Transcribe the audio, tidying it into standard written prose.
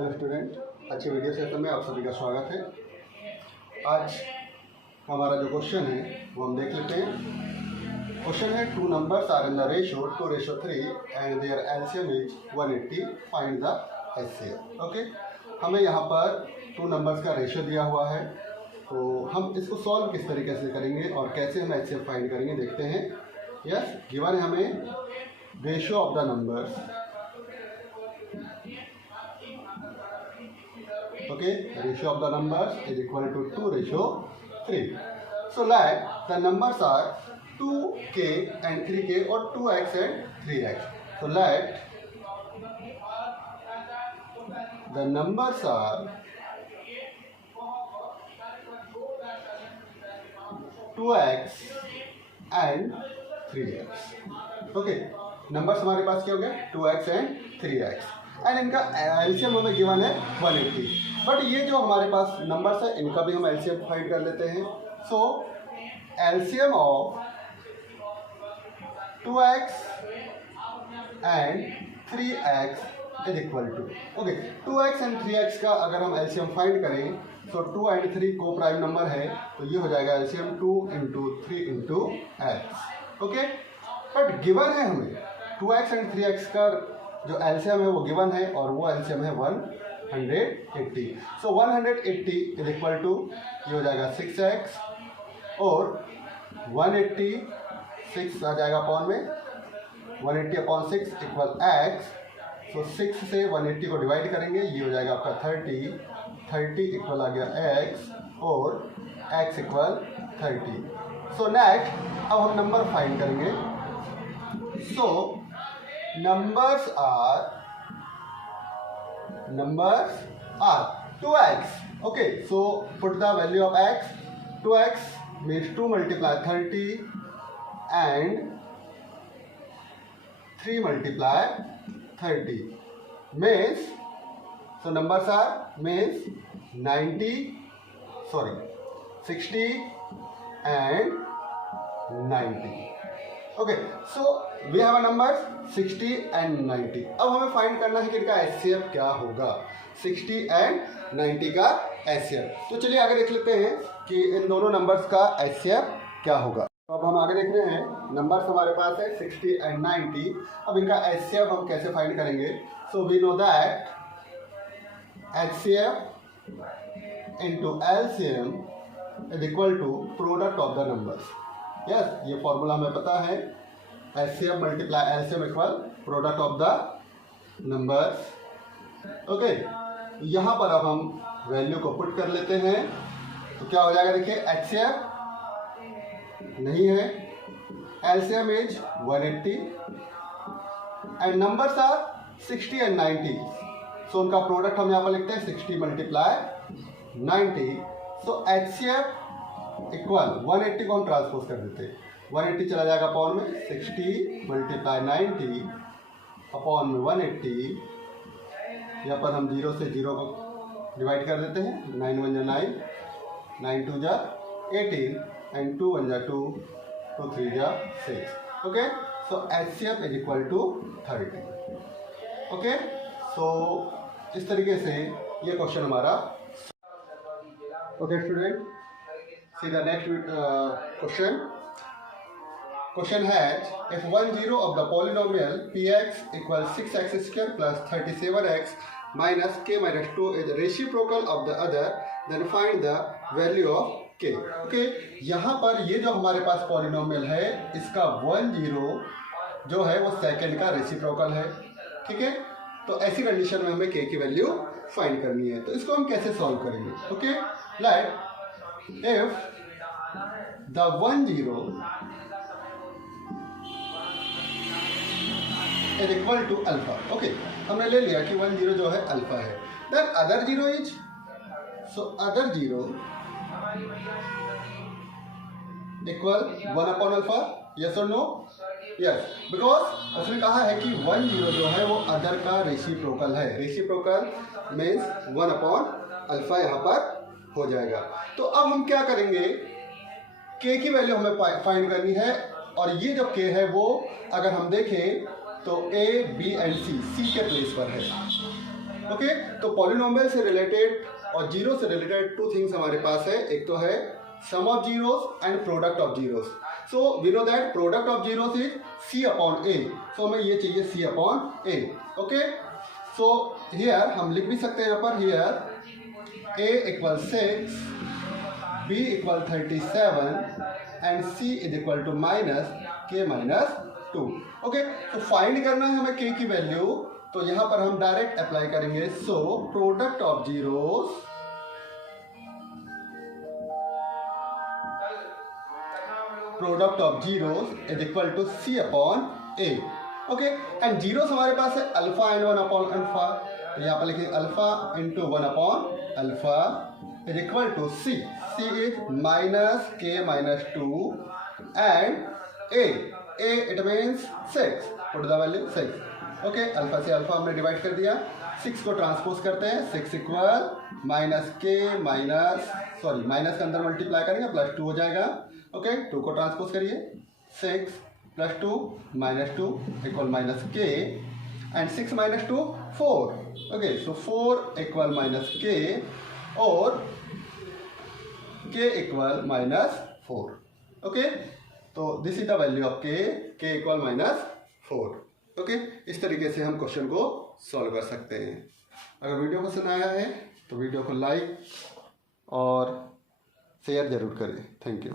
Hello student, अच्छे video session में आप सभी का स्वागत है। आज हमारा जो क्वेश्चन है वो हम देख लेते हैं। क्वेश्चन है two numbers are in the ratio 2:3 and their LCM is 180, find the HCF. Okay, हमें यहाँ पर टू नंबर्स का रेशो दिया हुआ है, तो हम इसको सॉल्व किस तरीके से करेंगे और कैसे हम एचसीएफ फाइंड करेंगे देखते हैं। यस, गिवन है हमें ratio of the numbers. Okay, ratio of the numbers is equal to 2:3. So let the numbers are 2k and 3k or 2x and 3x. So let the numbers are 2x and 3x. Okay, numbers हमारे पास क्या हो गया 2x and 3x and इनका LCM हमें given है 180। But ये जो हमारे पास नंबर्स है इनका भी हम एलसीएम फाइंड कर लेते हैं। So LCM of 2x and 3x is equal to, okay, 2x and 3x का अगर हम एलसीएम फाइंड करें तो 2 एंड 3 को प्राइम नंबर है, तो ये हो जाएगा LCM 2 into 3 into x. Okay, but given है हमें 2x एंड 3x का जो एलसीएम है वो गिवन है और वो एलसीएम है 180। सो 180 इज इक्वल टू ये हो जाएगा 6x और 180 6 आ जाएगा अपॉन में 180 अपॉन 6 इक्वल x। सो 6 से 180 को डिवाइड करेंगे, ये हो जाएगा आपका 30 इक्वल आ गया x और x इक्वल 30। सो नेक्स्ट अब हम नंबर फाइंड करेंगे। सो numbers are 2x. Okay, so put the value of x. 2x means 2 multiply 30 and 3 multiply 30 means, so numbers are means 60 and 90. Okay, so we have a number 60 and 90। अब हमें find करना है कि इनका HCF क्या होगा, 60 and 90 का HCF. तो चलिए आगे देख लेते हैं कि इन दोनों नंबर्स का एचसीएफ क्या होगा। तो अब हम आगे देख रहे हैं, नंबर्स हमारे पास है 60 एंड 90। अब इनका एचसीएफ हम कैसे फाइंड करेंगे। So we know that HCF into LCM is equal to product of the numbers. Yes, ये फॉर्मूला हमें पता है, HCF multiply LCM equal product of the numbers. Okay, यहाँ पर अब हम वैल्यू को पुट कर लेते हैं, तो क्या हो जाएगा देखिए, एचसीएफ नहीं है, LCM is 180 and numbers are 60 and 90। So उनका प्रोडक्ट हम यहाँ पर लिखते हैं 60 मल्टीप्लाई 90। सो एचसीएफ इक्वल 180 को हम ट्रांसपोज कर देते हैं, 180 चला जाएगा अपॉन में 60 मल्टीप्लाई 90 अपॉन में 180। यहाँ पर हम 0 से 0 को डिवाइड कर देते हैं, 9 1 जा 9, 9 2 जा 18 एंड 2 1 जा 2, 2 3 जा 6। Okay, so HCF is equal to 30। Okay, so इस तरीके से ये क्वेश्चन हमारा। Okay student, see the next question. Question has, if 1 0 of the polynomial px equals 6x square plus 37x minus k minus 2 is reciprocal of the other, then find the value of k. Okay, यहाँ पर ये जो हमारे पास polynomial है इसका 1 0 जो है वो सेकंड का रेसिप्रोकल है। ठीक है, तो ऐसी कंडीशन में हमें k की वैल्यू फाइंड करनी है, तो इसको हम कैसे सॉल्व करेंगे। Okay, like if the 1 0 is equal to alpha, okay, हमने ले लिया कि 1 0 जो है अल्फा है, then other 0 is, so other 0 equal 1 upon alpha, yes or no? yes, because उसने कहा है कि 1 0 जो है वो अदर का रेसिप्रोकल है, रेसिप्रोकल मीन्स 1 अपॉन अल्फा यहाँ पर हो जाएगा। तो अब हम क्या करेंगे, k की वैल्यू हमें फाइंड करनी है, और ये जो k है वो अगर हम देखें तो a b एंड c के प्लेस पर है। ओके, तो पॉलिनोमियल से रिलेटेड और जीरो से रिलेटेड टू थिंग्स हमारे पास है। एक तो है sum of zeros and product of zeros. So we know that product of zeros is c upon a. सो हमें ये चाहिए c upon A. Okay, so here हम लिख भी सकते हैं यहाँ पर, here a equal 6, b equal 37 and c is equal to minus k minus 2। Okay, तो फाइंड करना है हमें के की वैल्यू, तो यहां पर हम डायरेक्ट अप्लाई करेंगे। So product of zeros is equal to C upon A. Okay, and zeros हमारे पास है अल्फा एंड 1 अपॉन अल्फा, तो यहाँ पर लिखिए alpha into 1 upon alpha is equal to c. C is minus k minus 2 and a it means 6, put the value 6। Okay, alpha से alpha हमने divide कर दिया, 6 को ट्रांसपोज करते हैं, 6 equal minus k minus minus के अंदर मल्टीप्लाई करेंगे प्लस 2 हो जाएगा। ओके, 2 को ट्रांसपोज करिए, 6 प्लस 2 माइनस 2 इक्वल माइनस के and 6 minus 2 4। Okay, so 4 equal minus के और के इक्वल माइनस 4। ओके, तो this is the value of के इक्वल माइनस 4। ओके, इस तरीके से हम क्वेश्चन को सॉल्व कर सकते हैं। अगर वीडियो पसंद आया है तो वीडियो को लाइक और शेयर जरूर करें। Thank you.